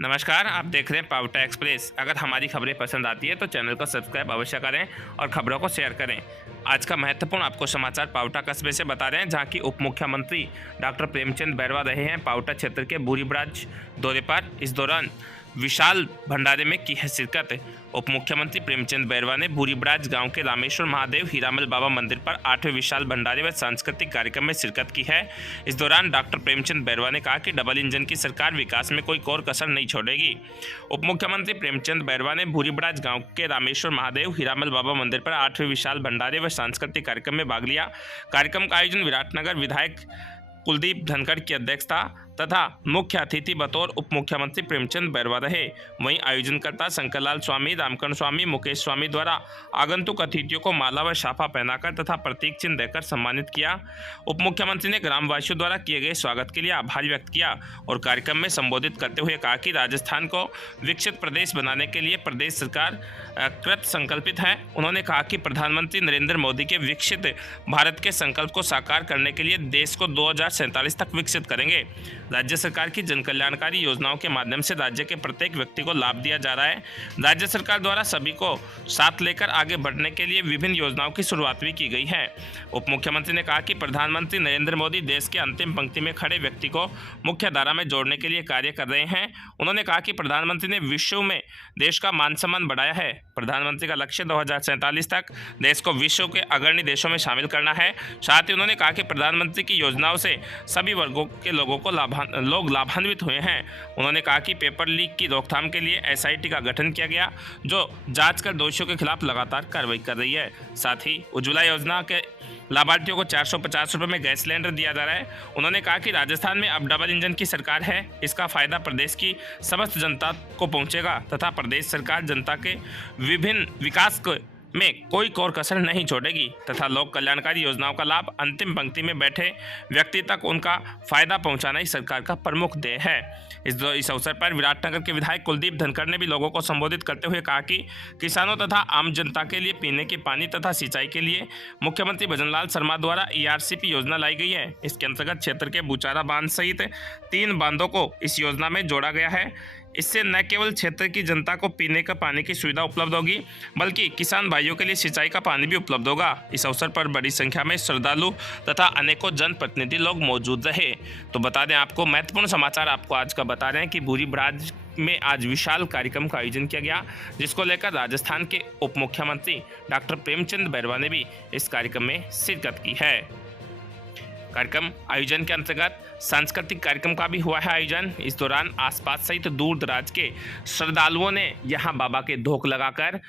नमस्कार, आप देख रहे हैं पावटा एक्सप्रेस। अगर हमारी खबरें पसंद आती है तो चैनल को सब्सक्राइब अवश्य करें और खबरों को शेयर करें। आज का महत्वपूर्ण आपको समाचार पावटा कस्बे से बता रहे हैं, जहां की उप मुख्यमंत्री डॉक्टर प्रेमचंद बैरवा रहे हैं पावटा क्षेत्र के बूरीब्राज दौरे पर। इस दौरान विशाल भंडारे में की है शिरकत। उप मुख्यमंत्री प्रेमचंद बैरवा ने बूरीब्राज गांव के रामेश्वर महादेव हीरामल बाबा मंदिर पर 8वें विशाल भंडारे व सांस्कृतिक कार्यक्रम में शिरकत की है। इस दौरान डॉक्टर प्रेमचंद बैरवा ने कहा कि डबल इंजन की सरकार विकास में कोई कोर कसर नहीं छोड़ेगी। उप मुख्यमंत्री प्रेमचंद बैरवा ने बूरीब्राज गांव के रामेश्वर महादेव हीरामल बाबा मंदिर पर 8वें विशाल भंडारे व सांस्कृतिक कार्यक्रम में भाग लिया। कार्यक्रम का आयोजन विराटनगर विधायक कुलदीप धनखड़ की अध्यक्षता तथा मुख्य अतिथि बतौर उप मुख्यमंत्री प्रेमचंद बैरवा रहे। वहीं आयोजनकर्ता शंकरलाल स्वामी, रामकरण स्वामी, मुकेश स्वामी द्वारा आगंतुक अतिथियों को माला व शाफा पहनाकर तथा प्रतीक चिन्ह देकर सम्मानित किया। उप मुख्यमंत्री ने ग्रामवासियों द्वारा किए गए स्वागत के लिए आभार व्यक्त किया और कार्यक्रम में संबोधित करते हुए कहा कि राजस्थान को विकसित प्रदेश बनाने के लिए प्रदेश सरकार कृत संकल्पित है। उन्होंने कहा कि प्रधानमंत्री नरेंद्र मोदी के विकसित भारत के संकल्प को साकार करने के लिए देश को 2047 तक विकसित करेंगे। राज्य सरकार की जनकल्याणकारी योजनाओं के माध्यम से राज्य के प्रत्येक व्यक्ति को लाभ दिया जा रहा है। राज्य सरकार द्वारा सभी को साथ लेकर आगे बढ़ने के लिए विभिन्न योजनाओं की शुरुआत भी की गई है। उप मुख्यमंत्री ने कहा कि प्रधानमंत्री नरेंद्र मोदी देश के अंतिम पंक्ति में खड़े व्यक्ति को मुख्य धारा में जोड़ने के लिए कार्य कर रहे हैं। उन्होंने कहा कि प्रधानमंत्री ने विश्व में देश का मान सम्मान बढ़ाया है। प्रधानमंत्री का लक्ष्य 2047 तक देश को विश्व के अग्रणी देशों में शामिल करना है। साथ ही उन्होंने कहा कि प्रधानमंत्री की योजनाओं से सभी वर्गों के लोगों को लाभान्वित हुए हैं। उन्होंने कहा कि पेपर लीक की रोकथाम के लिए एसआईटी का गठन किया गया, जो जांच कर दोषियों के खिलाफ लगातार कार्रवाई कर रही है। साथ ही उज्ज्वला योजना के लाभार्थियों को 450 रुपये में गैस सिलेंडर दिया जा रहा है। उन्होंने कहा कि राजस्थान में अब डबल इंजन की सरकार है, इसका फायदा प्रदेश की समस्त जनता को पहुंचेगा तथा प्रदेश सरकार जनता के विभिन्न विकास में कोई कोर कसर नहीं छोड़ेगी तथा लोक कल्याणकारी योजनाओं का लाभ अंतिम पंक्ति में बैठे व्यक्ति तक उनका फायदा पहुंचाना ही सरकार का प्रमुख ध्येय है। इस अवसर पर विराटनगर के विधायक कुलदीप धनखड़ ने भी लोगों को संबोधित करते हुए कहा कि किसानों तथा आम जनता के लिए पीने के पानी तथा सिंचाई के लिए मुख्यमंत्री भजनलाल शर्मा द्वारा ERCP योजना लाई गई है। इसके अंतर्गत क्षेत्र के बुचारा बांध सहित 3 बांधों को इस योजना में जोड़ा गया है। इससे न केवल क्षेत्र की जनता को पीने का पानी की सुविधा उपलब्ध होगी, बल्कि किसान भाइयों के लिए सिंचाई का पानी भी उपलब्ध होगा। इस अवसर पर बड़ी संख्या में श्रद्धालु तथा अनेकों जनप्रतिनिधि लोग मौजूद रहे। तो बता दें आपको महत्वपूर्ण समाचार आपको आज का बता रहे हैं कि बूरीब्राज में आज विशाल कार्यक्रम का आयोजन किया गया, जिसको लेकर राजस्थान के उप मुख्यमंत्री डॉक्टर प्रेमचंद बैरवा ने भी इस कार्यक्रम में शिरकत की है। कार्यक्रम आयोजन के अंतर्गत सांस्कृतिक कार्यक्रम का भी हुआ है आयोजन। इस दौरान आसपास सहित दूर दराज के श्रद्धालुओं ने यहां बाबा के धोख लगाकर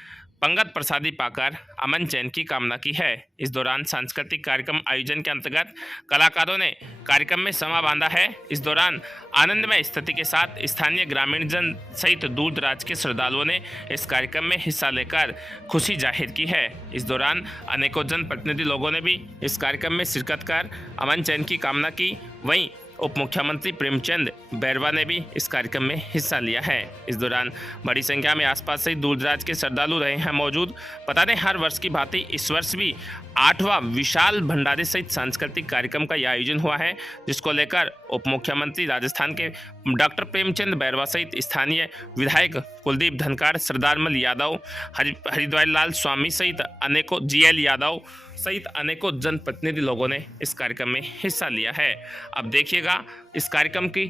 पंगत प्रसादी पाकर अमन चैन की कामना की है। इस दौरान सांस्कृतिक कार्यक्रम आयोजन के अंतर्गत कलाकारों ने कार्यक्रम में समा बांधा है। इस दौरान आनंदमय स्थिति के साथ स्थानीय ग्रामीण जन सहित दूर दराज के श्रद्धालुओं ने इस कार्यक्रम में हिस्सा लेकर खुशी जाहिर की है। इस दौरान अनेकों जनप्रतिनिधि लोगों ने भी इस कार्यक्रम में शिरकत कर अमन चैन की कामना की। वहीं उप मुख्यमंत्री प्रेमचंद बैरवा ने भी इस कार्यक्रम में हिस्सा लिया है। इस दौरान बड़ी संख्या में आसपास से दूर दराज के श्रद्धालु रहे हैं मौजूद। बता दें, हर वर्ष की भांति इस वर्ष भी 8वां विशाल भंडारे सहित सांस्कृतिक कार्यक्रम का यह आयोजन हुआ है, जिसको लेकर उप मुख्यमंत्री राजस्थान के डॉक्टर प्रेमचंद बैरवा सहित स्थानीय विधायक कुलदीप धनखड़, सरदारमल यादव, हरिद्वार लाल स्वामी सहित अनेकों GL यादव सहित अनेकों जनप्रतिनिधि लोगों ने इस कार्यक्रम में हिस्सा लिया है। अब देखिएगा इस कार्यक्रम की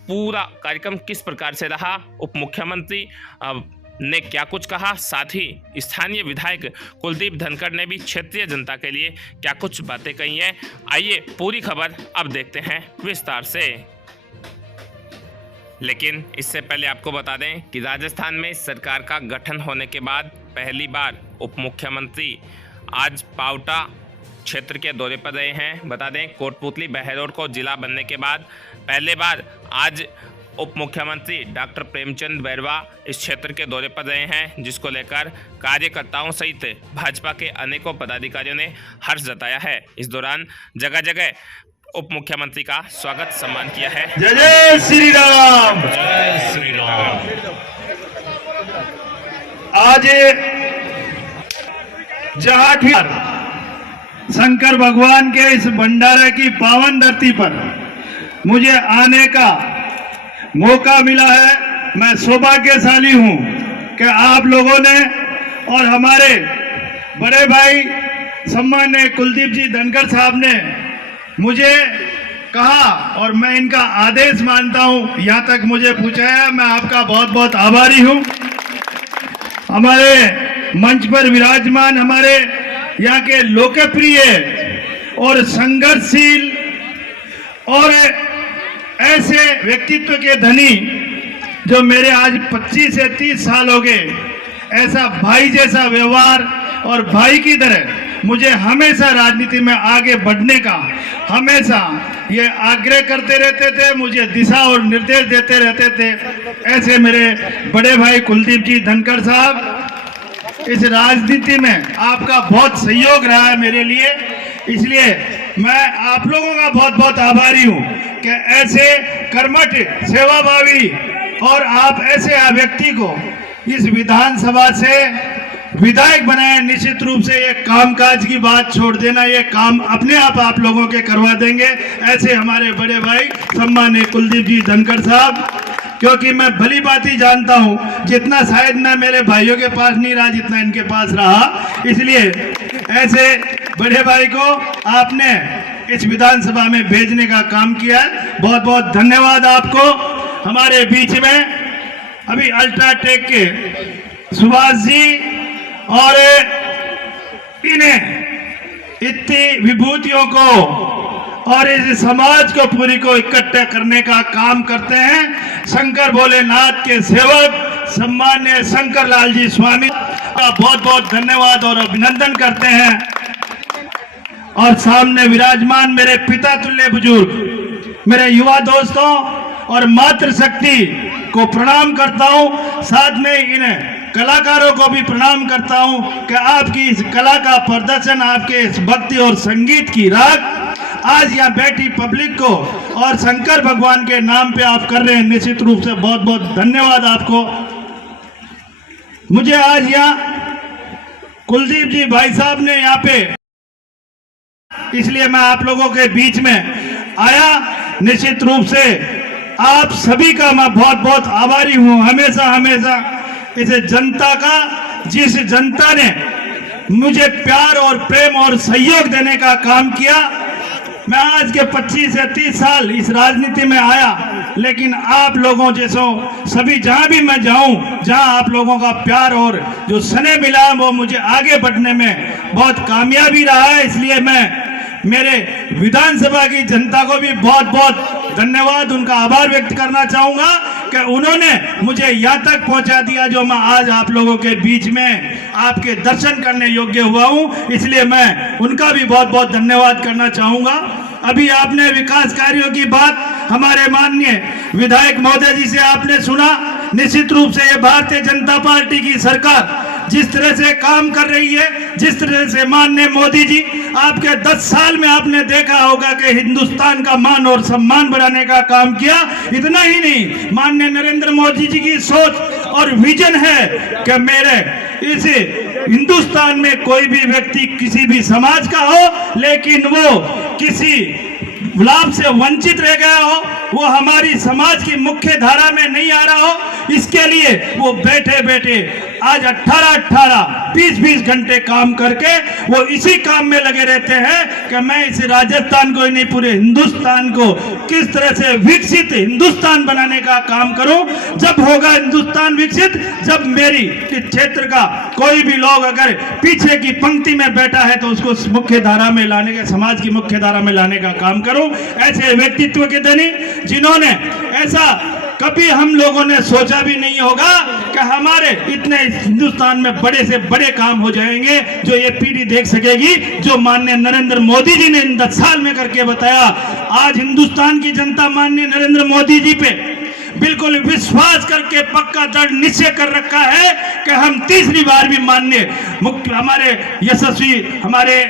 पूरा कार्यक्रम किस प्रकार से रहा, उप मुख्यमंत्री ने क्या कुछ कहा, साथ ही स्थानीय विधायक कुलदीप धनखड़ ने भी क्षेत्रीय जनता के लिए क्या कुछ बातें कही हैं। आइए पूरी खबर अब देखते हैं विस्तार से। लेकिन इससे पहले आपको बता दें कि राजस्थान में सरकार का गठन होने के बाद पहली बार उप मुख्यमंत्री आज पावटा क्षेत्र के दौरे पर रहे हैं। बता दें, कोटपुतली बहरौर को जिला बनने के बाद पहले बार आज उप मुख्यमंत्री डॉक्टर प्रेमचंद बैरवा इस क्षेत्र के दौरे पर रहे हैं, जिसको लेकर कार्यकर्ताओं सहित भाजपा के अनेकों पदाधिकारियों ने हर्ष जताया है। इस दौरान जगह जगह उप मुख्यमंत्री का स्वागत सम्मान किया है। जय जय श्री राम। जय श्री राम। आज जहां भी शंकर भगवान के इस भंडारे की पावन धरती पर मुझे आने का मौका मिला है, मैं सौभाग्यशाली हूं कि आप लोगों ने और हमारे बड़े भाई सम्माननीय कुलदीप जी धनखड़ साहब ने मुझे कहा और मैं इनका आदेश मानता हूं, यहाँ तक मुझे पूछाया, मैं आपका बहुत बहुत आभारी हूं। हमारे मंच पर विराजमान हमारे यहाँ के लोकप्रिय और संघर्षशील और ऐसे व्यक्तित्व के धनी जो मेरे आज 25 से 30 साल हो गए, ऐसा भाई जैसा व्यवहार और भाई की तरह मुझे हमेशा राजनीति में आगे बढ़ने का हमेशा ये आग्रह करते रहते थे, मुझे दिशा और निर्देश देते रहते थे। ऐसे मेरे बड़े भाई कुलदीप जी धनखड़ साहब, इस राजनीति में आपका बहुत सहयोग रहा है मेरे लिए, इसलिए मैं आप लोगों का बहुत बहुत आभारी हूं कि ऐसे कर्मठ सेवाभावी और आप ऐसे व्यक्ति को इस विधानसभा से विधायक बनाए। निश्चित रूप से ये कामकाज की बात छोड़ देना, ये काम अपने आप लोगों के करवा देंगे ऐसे हमारे बड़े भाई सम्माननीय कुलदीप जी धनखड़ साहब, क्योंकि मैं भली बात ही जानता हूं जितना शायद मैं मेरे भाइयों के पास नहीं रहा जितना इनके पास रहा, इसलिए ऐसे बड़े भाई को आपने इस विधानसभा में भेजने का काम किया है। बहुत बहुत धन्यवाद आपको। हमारे बीच में अभी अल्ट्राटेक के सुभाष जी और इन्हें इतनी विभूतियों को और इस समाज को पूरी को इकट्ठा करने का काम करते हैं शंकर भोलेनाथ के सेवक सम्मान्य शंकर लाल जी स्वामी का बहुत बहुत धन्यवाद और अभिनंदन करते हैं। और सामने विराजमान मेरे पिता तुल्य बुजुर्ग, मेरे युवा दोस्तों और मातृशक्ति को प्रणाम करता हूं, साथ में इन्हें कलाकारों को भी प्रणाम करता हूं कि आपकी इस कला का प्रदर्शन, आपके इस भक्ति और संगीत की राग आज यहाँ बैठी पब्लिक को और शंकर भगवान के नाम पे आप कर रहे हैं, निश्चित रूप से बहुत बहुत धन्यवाद आपको। मुझे आज यहाँ कुलदीप जी भाई साहब ने यहाँ पे, इसलिए मैं आप लोगों के बीच में आया। निश्चित रूप से आप सभी का मैं बहुत बहुत आभारी हूं, हमेशा हमेशा इस जनता का, जिस जनता ने मुझे प्यार और प्रेम और सहयोग देने का काम किया। मैं आज के 25 से 30 साल इस राजनीति में आया, लेकिन आप लोगों जैसों सभी जहां भी मैं जाऊं, जहां आप लोगों का प्यार और जो स्नेह मिला वो मुझे आगे बढ़ने में बहुत कामयाबी रहा है। इसलिए मैं मेरे विधानसभा की जनता को भी बहुत बहुत धन्यवाद, उनका आभार व्यक्त करना चाहूंगा कि उन्होंने मुझे यहाँ तक पहुंचा दिया जो मैं आज आप लोगों के बीच में आपके दर्शन करने योग्य हुआ हूं, इसलिए मैं उनका भी बहुत बहुत धन्यवाद करना चाहूंगा। अभी आपने विकास कार्यों की बात हमारे माननीय विधायक महोदय जी से आपने सुना। निश्चित रूप से ये भारतीय जनता पार्टी की सरकार जिस तरह से काम कर रही है, जिस तरह से माननीय मोदी जी आपके 10 साल में आपने देखा होगा कि हिंदुस्तान का मान और सम्मान बढ़ाने का काम किया। इतना ही नहीं, माननीय नरेंद्र मोदी जी की सोच और विजन है कि मेरे इस हिंदुस्तान में कोई भी व्यक्ति किसी भी समाज का हो, लेकिन वो किसी लाभ से वंचित रह गया हो, वो हमारी समाज की मुख्य धारा में नहीं आ रहा हो, इसके लिए वो बैठे बैठे आज 18-18, 20-20 घंटे काम करके वो इसी काम में लगे रहते हैं कि मैं इस राजस्थान को ही नहीं पूरे हिंदुस्तान को किस तरह से विकसित हिंदुस्तान बनाने का काम करूं। जब होगा हिंदुस्तान विकसित, जब मेरी इस क्षेत्र का कोई भी लोग अगर पीछे की पंक्ति में बैठा है तो उसको मुख्य धारा में लाने का, समाज की मुख्य धारा में लाने का काम करूं। ऐसे व्यक्तित्व के धनी जिन्होंने ऐसा कभी हम लोगों ने सोचा भी नहीं होगा कि हमारे इतने हिंदुस्तान में बड़े से बड़े काम हो जाएंगे जो ये पीढ़ी देख सकेगी, जो माननीय नरेंद्र मोदी जी ने इन 10 साल में करके बताया। आज हिंदुस्तान की जनता माननीय नरेंद्र मोदी जी पे बिल्कुल विश्वास करके पक्का दृढ़ निश्चय कर रखा है कि हम तीसरी बार भी माननीय हमारे यशस्वी हमारे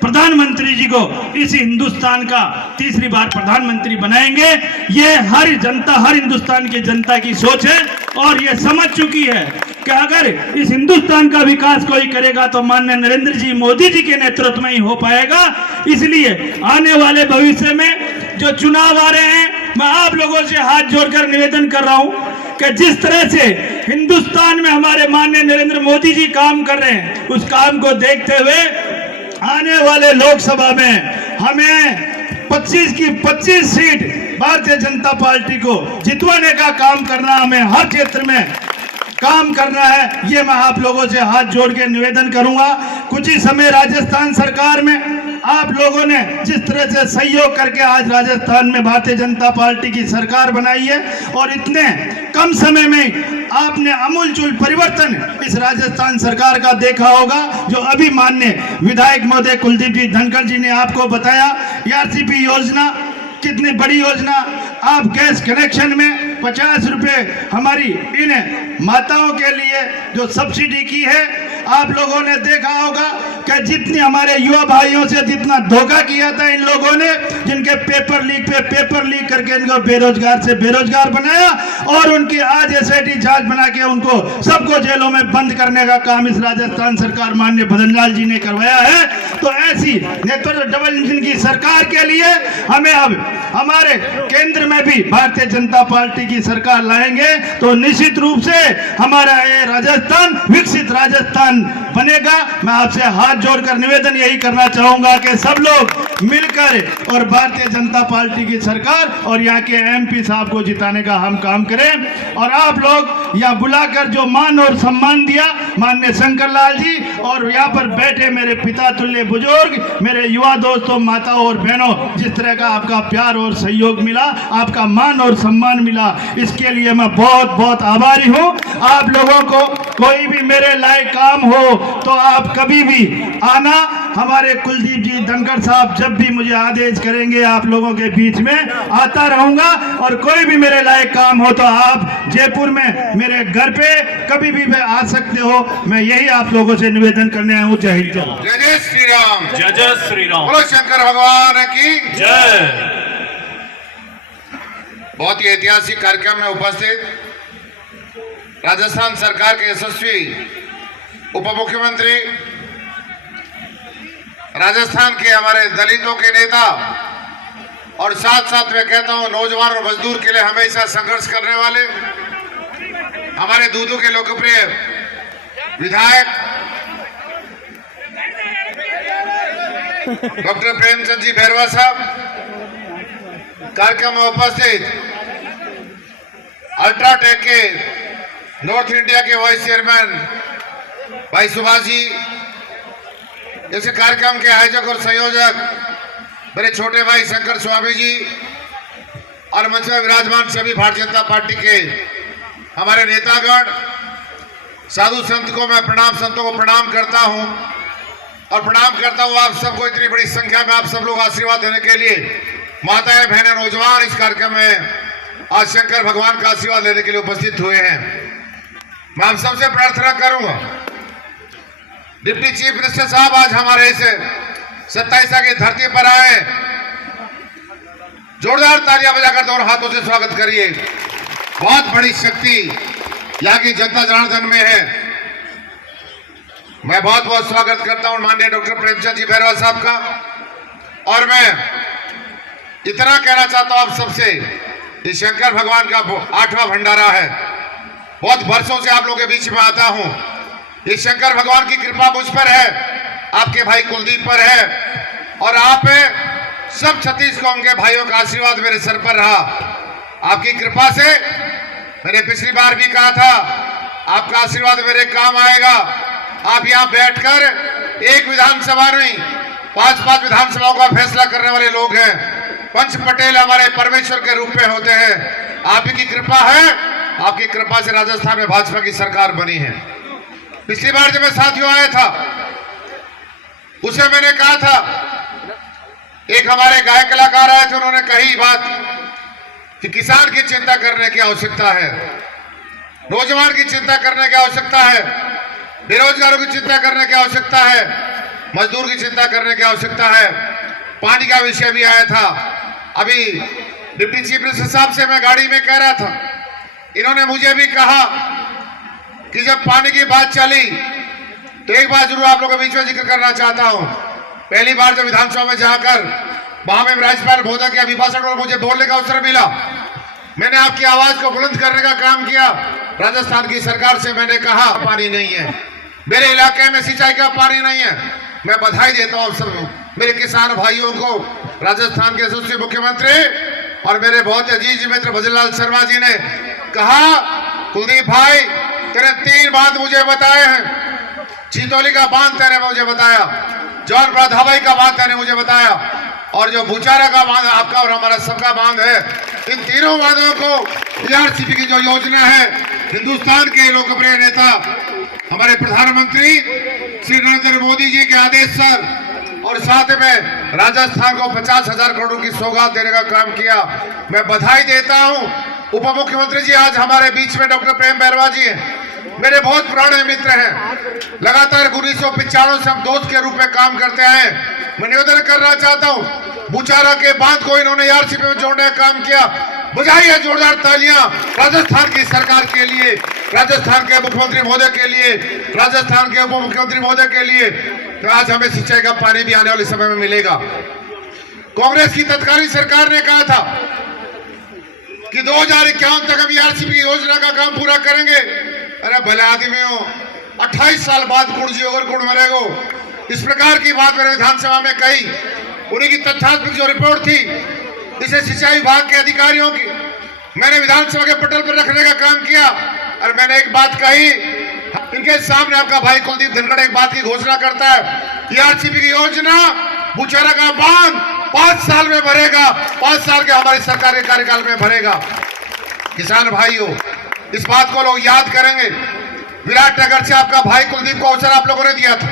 प्रधानमंत्री जी को इस हिंदुस्तान का तीसरी बार प्रधानमंत्री बनाएंगे। ये हर जनता, हर हिंदुस्तान की जनता की सोच है और ये समझ चुकी है कि अगर इस हिंदुस्तान का विकास कोई करेगा तो माननीय नरेंद्र जी मोदी जी के नेतृत्व में ही हो पाएगा। इसलिए आने वाले भविष्य में जो चुनाव आ रहे हैं, मैं आप लोगों से हाथ जोड़कर निवेदन कर रहा हूं कि जिस तरह से हिंदुस्तान में हमारे माननीय नरेंद्र मोदी जी काम कर रहे हैं, उस काम को देखते हुए आने वाले लोकसभा में हमें 25 की 25 सीट भारतीय जनता पार्टी को जितवाने का काम करना, हमें हर क्षेत्र में काम करना है। ये मैं आप लोगों से हाथ जोड़ के निवेदन करूंगा। कुछ ही समय राजस्थान सरकार में आप लोगों ने जिस तरह से सहयोग करके आज राजस्थान में भारतीय जनता पार्टी की सरकार बनाई है, और इतने कम समय में आपने अमूलचूल परिवर्तन इस राजस्थान सरकार का देखा होगा। जो अभी माननीय विधायक महोदय कुलदीप जी धनखड़ जी ने आपको बताया, आरसीपी योजना कितनी बड़ी योजना। आप गैस कनेक्शन में 50 रुपए हमारी इन माताओं के लिए जो सब्सिडी की है, आप लोगों ने देखा होगा कि जितनी हमारे युवा भाइयों से जितना धोखा किया था इन लोगों ने, जिनके पेपर लीक पे पेपर लीक करके इनको बेरोजगार से बेरोजगार बनाया, और उनकी आज एसआईटी जांच बना के उनको सबको जेलों में बंद करने का काम इस राजस्थान सरकार माननीय भजनलाल जी ने करवाया है। तो ऐसी नेतृत्व डबल इंजन की सरकार के लिए हमें अब हमारे केंद्र में भी भारतीय जनता पार्टी की सरकार लाएंगे, तो निश्चित रूप से हमारा ये राजस्थान विकसित राजस्थान बनेगा। मैं आपसे हाथ जोड़कर निवेदन यही करना चाहूंगा कि सब लोग मिलकर और भारतीय जनता पार्टी की सरकार और यहाँ के एमपी साहब को जिताने का हम काम करें। और आप लोग यहाँ बुलाकर जो मान और सम्मान दिया माननीय शंकर लाल जी, और यहाँ पर बैठे मेरे पिता तुल्य बुजुर्ग, मेरे युवा दोस्तों, माताओं और बहनों, जिस तरह का आपका प्यार और सहयोग मिला, आपका मान और सम्मान मिला, इसके लिए मैं बहुत बहुत आभारी हूँ। आप लोगों को कोई भी मेरे लायक काम हो तो आप कभी भी आना। हमारे कुलदीप जी धनखड़ साहब जब भी मुझे आदेश करेंगे, आप लोगों के बीच में आता रहूंगा। और कोई भी मेरे लायक काम हो तो आप जयपुर में मेरे घर पे कभी भी आ सकते हो। मैं यही आप लोगों से निवेदन करने आया हूँ। जय हिंद। जय जय श्री राम। जय जय श्री राम। बोलो शंकर भगवान की जय। बहुत ही ऐतिहासिक कार्यक्रम में उपस्थित राजस्थान सरकार के यशस्वी उप मुख्यमंत्री, राजस्थान के हमारे दलितों के नेता, और साथ साथ मैं कहता हूं नौजवान और मजदूर के लिए हमेशा संघर्ष करने वाले हमारे दूधू के लोकप्रिय विधायक डॉक्टर प्रेमचंद जी बैरवा साहब, कार्यक्रम में उपस्थित अल्ट्राटेक के नॉर्थ इंडिया के वाइस चेयरमैन भाई सुभाष जी, इस कार्यक्रम के आयोजक और संयोजक मेरे छोटे भाई शंकर स्वामी जी, और मंच में विराजमान सभी भारतीय जनता पार्टी के हमारे नेतागण, साधु संत को मैं संतों को प्रणाम करता हूं, और प्रणाम करता हूं आप सबको। इतनी बड़ी संख्या में आप सब लोग आशीर्वाद देने के लिए, माताएं, बहनें, नौजवान इस कार्यक्रम में आज शंकर भगवान का आशीर्वाद लेने के लिए उपस्थित हुए हैं। मैं आप सबसे प्रार्थना करूंगा, डिप्टी चीफ मिनिस्टर साहब आज हमारे इस 27 की धरती पर आए, जोरदार तालियां बजाकर दोनों हाथों से स्वागत करिए। बहुत बड़ी शक्ति यहाँ की जनता जनार्दन में है। मैं बहुत बहुत स्वागत करता हूं माननीय डॉक्टर प्रेमचंद जी बैरवा साहब का, और मैं इतना कहना चाहता हूं आप सबसे, ये शंकर भगवान का 8वां भंडारा है। बहुत वर्षों से आप लोगों के बीच में आता हूं। ये शंकर भगवान की कृपा मुझ पर है, आपके भाई कुलदीप पर है, और आप सब 36 कौम के भाइयों का आशीर्वाद मेरे सर पर रहा। आपकी कृपा से मैंने पिछली बार भी कहा था, आपका आशीर्वाद मेरे काम आएगा। आप यहाँ बैठकर एक विधानसभा नहीं 5-5 विधानसभाओं का फैसला करने वाले लोग हैं। पंच पटेल हमारे परमेश्वर के रूप में होते हैं। आपकी कृपा है, आपकी कृपा से राजस्थान में भाजपा की सरकार बनी है। पिछली बार जब मैं साथियों आया था, उसे मैंने कहा था, एक हमारे गायक कलाकार आए थे, उन्होंने कही बात कि किसान की चिंता करने की आवश्यकता है, नौजवान की चिंता करने की आवश्यकता है, बेरोजगारों की चिंता करने की आवश्यकता है, मजदूर की चिंता करने की आवश्यकता है। पानी का विषय भी आया था। अभी डिप्टी चीफ मिनिस्टर साहब से मैं गाड़ी में कह रहा था, इन्होंने मुझे भी कहा कि जब पानी की बात चली तो एक बात जरूर आप लोगों के बीच में जिक्र करना चाहता हूं। पहली बार जब विधानसभा में जाकर वहां में राज्यपाल महोदय के अभिभाषण और मुझे बोलने का अवसर मिला, मैंने आपकी आवाज को बुलंद करने का काम किया। राजस्थान की सरकार से मैंने कहा पानी नहीं है, मेरे इलाके में सिंचाई का पानी नहीं है। मैं बधाई देता हूँ सब मेरे किसान भाइयों को। राजस्थान के यशस्वी मुख्यमंत्री और मेरे बहुत अजीज मित्र भजनलाल शर्मा जी ने कहा, कुलदीप भाई तेरे 3 बांध मुझे बताए हैं। चितौली का बांध तेने मुझे बताया, जौन राधाबाई का बांध तेने मुझे बताया, और जो बुचारा का बांध आपका और हमारा सबका बांध है। इन तीनों बांधों को ERCP की जो योजना है, हिंदुस्तान के लोकप्रिय नेता हमारे प्रधानमंत्री श्री नरेंद्र मोदी जी के आदेश पर और साथ में राजस्थान को 50,000 करोड़ की सौगात देने का काम किया। मैं बधाई देता हूं। उप मुख्यमंत्री जी आज हमारे बीच में डॉक्टर प्रेम बैरवा जी हैं, मेरे बहुत पुराने मित्र हैं। लगातार 1995 से हम दोस्त के रूप में काम करते आए। मैं निवेदन करना चाहता हूं, बुचारा के बांध को इन्होंने ERCP में जोड़ने का काम किया। बजाइए जोरदार तालियां राजस्थान की सरकार के लिए, राजस्थान के मुख्यमंत्री महोदय के लिए, राजस्थान के उप मुख्यमंत्री महोदय के लिए। तो आज हमें सिंचाई का पानी भी आने वाले समय में मिलेगा। कांग्रेस की तत्कालीन सरकार ने कहा था कि 2051 तक हम ERCP की योजना का काम पूरा करेंगे। अरे भले आदमी हो, 28 साल बाद कुण जी और कुण मरेगो, इस प्रकार की बात मैंने विधानसभा में कही। उन्हीं की तथ्यात्मक जो रिपोर्ट थी, इसे सिंचाई विभाग के अधिकारियों की मैंने विधानसभा के पटल पर रखने का काम किया। और मैंने एक बात कही, इनके सामने आपका भाई कुलदीप धनखड़ एक बात की घोषणा करता है, ERCP की योजना बुचारा का बांध 5 साल में भरेगा, 5 साल के हमारी सरकार के कार्यकाल में भरेगा। किसान भाइयों, इस बात को लोग याद करेंगे। विराटनगर से आपका भाई कुलदीप को अवसर आप लोगों ने दिया था।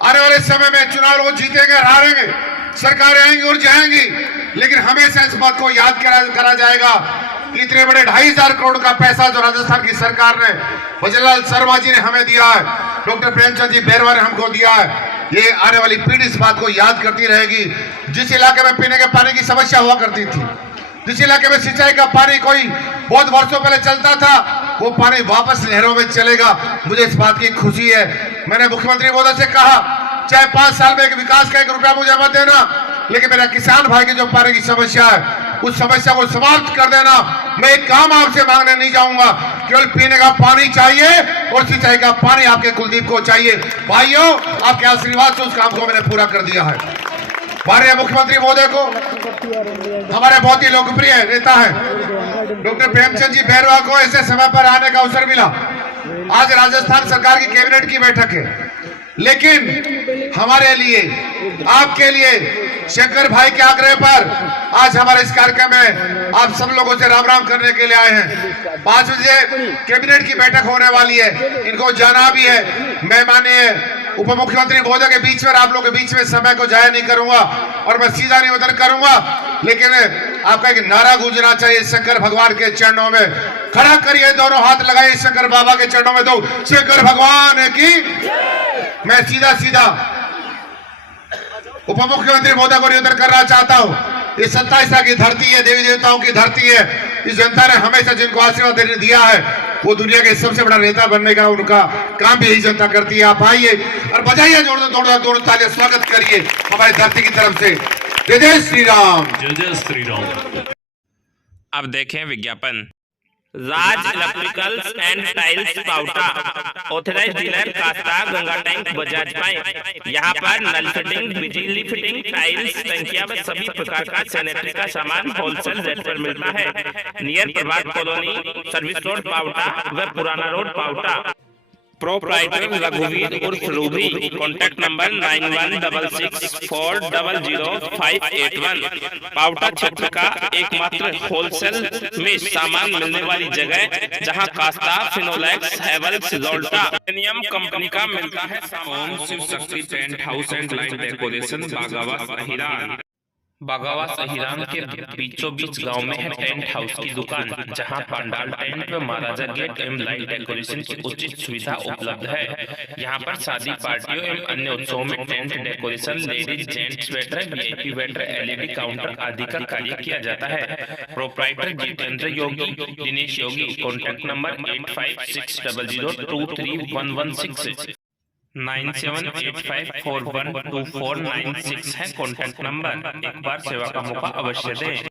आने वाले समय में चुनाव लोग जीतेंगे, हारेंगे, सरकारें आएंगी और जाएंगी, लेकिन हमेशा इस बात को याद करा जाएगा कि इतने बड़े 2,500 करोड़ का पैसा जो राजस्थान की सरकार ने, भजनलाल शर्मा जी ने हमें दिया है, डॉक्टर प्रेमचंद जी बैरवा ने हमको दिया है, ये आने वाली पीढ़ी इस बात को याद करती रहेगी। जिस इलाके में पीने के पानी की समस्या हुआ करती थी, जिस इलाके में सिंचाई का पानी कोई बहुत वर्षों पहले चलता था, वो पानी वापस नहरों में चलेगा। मुझे इस बात की खुशी है। मैंने मुख्यमंत्री महोदय से कहा, चाहे 5 साल में एक विकास का 1 रुपया मुझे मत देना, लेकिन मेरा किसान भाई की जो पानी की समस्या है, उस समस्या को समाप्त कर देना। मैं एक काम आपसे मांगने नहीं जाऊंगा, केवल पीने का पानी चाहिए और सिंचाई का पानी आपके कुलदीप को चाहिए। भाइयों, आपके आशीर्वाद से उस काम को मैंने पूरा कर दिया है। हमारे मुख्यमंत्री महोदय को, हमारे बहुत ही लोकप्रिय नेता है डॉक्टर प्रेमचंद जी बैरवा को ऐसे समय पर आने का अवसर मिला। आज राजस्थान सरकार की कैबिनेट की बैठक है, लेकिन हमारे लिए, आपके लिए, शंकर भाई के आग्रह पर आज हमारे इस कार्यक्रम में आप सब लोगों से राम राम करने के लिए आए हैं। 5 बजे कैबिनेट की बैठक होने वाली है, इनको जाना भी है। मैं माननीय उप मुख्यमंत्री महोदय के बीच में, आप लोगों के बीच में समय को जाया नहीं करूंगा और मैं सीधा निवेदन करूंगा, लेकिन आपका एक नारा गूंजना चाहिए शंकर भगवान के चरणों में। खड़ा करिए, दोनों हाथ लगाइए शंकर बाबा के चरणों में, दो शंकर भगवान की। मैं सीधा सीधा उप मुख्यमंत्री महोदय को निवेदन करना चाहता हूं, ये 27 की धरती है, देवी देवताओं की धरती है। इस जनता ने हमेशा जिनको आशीर्वाद दिया है, वो दुनिया के सबसे बड़ा नेता बनने का उनका काम भी यही जनता करती है। आप आइए और बजाइए दोनों तालियां, स्वागत करिए हमारी धरती की तरफ से। जय जय श्री राम। जय जय श्री राम। अब देखें विज्ञापन। Raj electricals and tiles Paonta, authorised dealer कास्ता, गंगा टैंक, बजाज पाइप। यहाँ पर नल फिटिंग, बिजली फिटिंग, टाइल्स, टंकियां व सभी प्रकार का सैनिटरी का सामान होलसेल रेट पर मिलता है। नियर प्रभात कॉलोनी, सर्विस रोड पाउटा व पुराना रोड पाउटा। प्रोप्राइटर रघुवीर उर्फ रूबी। Contact number 9166400581। पाउटा क्षेत्र का एकमात्र होलसेल में सामान मिलने वाली जगह, जहां कास्ता, फिनोलेक्स, हैवेल्स, जोल्टा प्रीमियम कंपनी का मिलता है। Om Shiv Shakti tent house and light decoration, Bagawas अहिरान। बागावास अहिरान के बीचों बीच गांव में है टेंट हाउस की दुकान, जहां पंडाल टेंट व महाराजा गेट एवं लाइट डेकोरेशन की उचित सुविधा उपलब्ध है। यहां पर शादी, पार्टियों एवं अन्य उत्सवों में tent decoration, ladies gents waiter, VIP waiter, LED counter आदि का कार्य किया जाता है। प्रोप्राइटर जितेंद्र योगी, दिनेश योगी। कॉन्टैक्ट नंबर 8560023116 9785412496 है कॉन्टैक्ट नंबर। एक बार सेवा का मौका अवश्य दें।